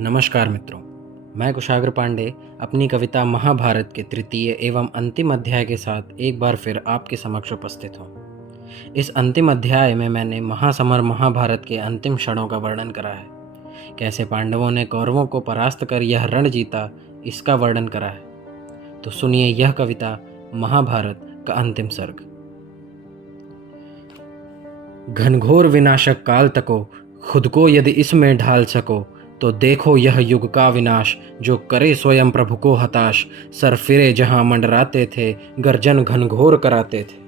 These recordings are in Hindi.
नमस्कार मित्रों, मैं कुशाग्र पांडे अपनी कविता महाभारत के तृतीय एवं अंतिम अध्याय के साथ एक बार फिर आपके समक्ष उपस्थित हूँ। इस अंतिम अध्याय में मैंने महासमर महाभारत के अंतिम क्षणों का वर्णन करा है। कैसे पांडवों ने कौरवों को परास्त कर यह रण जीता, इसका वर्णन करा है। तो सुनिए यह कविता महाभारत का अंतिम सर्ग। घनघोर विनाशक काल तको, खुद को यदि इसमें ढाल सको, तो देखो यह युग का विनाश, जो करे स्वयं प्रभु को हताश। सर फिरे जहां मंडराते थे, गर्जन घनघोर कराते थे।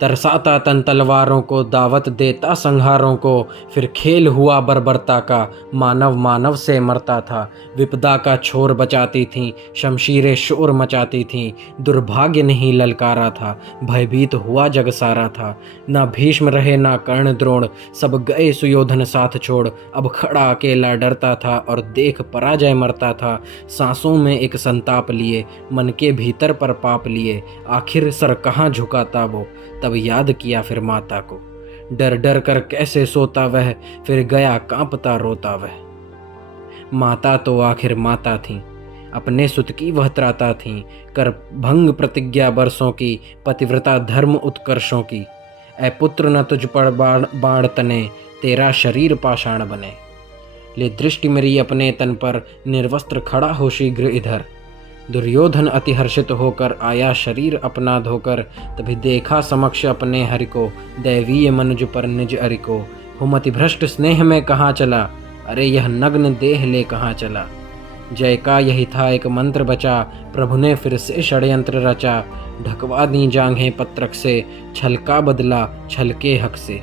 तरसाता तन तलवारों को, दावत देता संहारों को। फिर खेल हुआ बर्बरता का, मानव मानव से मरता था। विपदा का छोर बचाती थीं, शमशीरें शोर मचाती थीं। दुर्भाग्य नहीं ललकारा था, भयभीत हुआ जग सारा था। ना भीष्म रहे ना कर्ण द्रोण, सब गए सुयोधन साथ छोड़। अब खड़ा अकेला डरता था, और देख पराजय मरता था। सांसों में एक संताप लिए, मन के भीतर पर पाप लिए। आखिर सर कहाँ झुकाता वो, तब याद किया फिर माता को। डर डर कर कैसे सोता वह, फिर गया कांपता रोता वह। माता तो आखिर माता थीं, अपने सुत की वह त्राता थीं। कर भंग प्रतिज्ञा बरसों की, पतिव्रता धर्म उत्कर्षों की। ऐ पुत्र न तुझ पर बाण तने, तेरा शरीर पाषाण बने। ले दृष्टि मेरी अपने तन पर, निर्वस्त्र खड़ा हो शीघ्र इधर। दुर्योधन अति हर्षित होकर आया शरीर अपना धोकर। तभी देखा समक्ष अपने हरि को, दैवीय मनुज पर निज अरि को। हुमति भ्रष्ट स्नेह में कहाँ चला, अरे यह नग्न देह ले कहाँ चला। जय का यही था एक मंत्र बचा, प्रभु ने फिर से षड्यंत्र रचा। ढकवा दी जांघें पत्रक से, छल का बदला छल के हक से।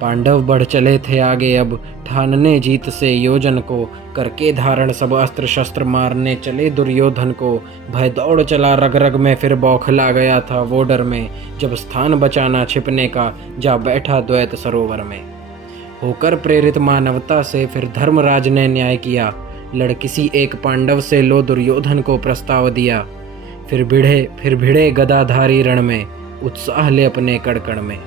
पांडव बढ़ चले थे आगे अब, ठानने जीत से योजन को। करके धारण सब अस्त्र शस्त्र, मारने चले दुर्योधन को। भय दौड़ चला रग रग में, फिर बौखला गया था वो डर में। जब स्थान बचाना छिपने का, जा बैठा द्वैत सरोवर में। होकर प्रेरित मानवता से, फिर धर्मराज ने न्याय किया। लड़ किसी एक पांडव से, लो दुर्योधन को प्रस्ताव दिया। फिर भिड़े गदाधारी रण में, उत्साह ले अपने कड़कड़ में।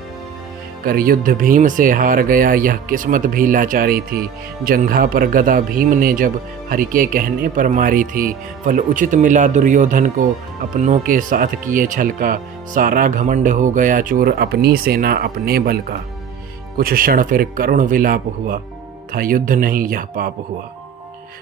कर युद्ध भीम से हार गया, यह किस्मत भी लाचारी थी। जंघा पर गदा भीम ने जब, हरि के कहने पर मारी थी। फल उचित मिला दुर्योधन को, अपनों के साथ किए छल का। सारा घमंड हो गया चूर, अपनी सेना अपने बल का। कुछ क्षण फिर करुण विलाप हुआ, था युद्ध नहीं यह पाप हुआ।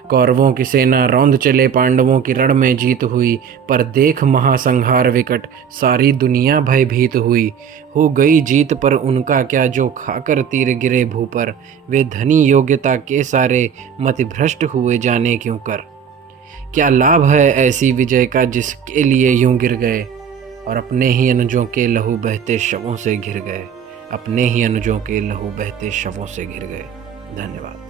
कौरवों की सेना रौंद चले, पांडवों की रण में जीत हुई। पर देख महासंहार विकट, सारी दुनिया भयभीत हुई। हो गई जीत पर उनका क्या, जो खाकर तीर गिरे भू पर। वे धनी योग्यता के सारे, मति भ्रष्ट हुए जाने क्यों कर। क्या लाभ है ऐसी विजय का, जिसके लिए यूं गिर गए। और अपने ही अनुजों के लहू बहते शवों से घिर गए। अपने ही अनुजों के लहू बहते शवों से घिर गए। धन्यवाद।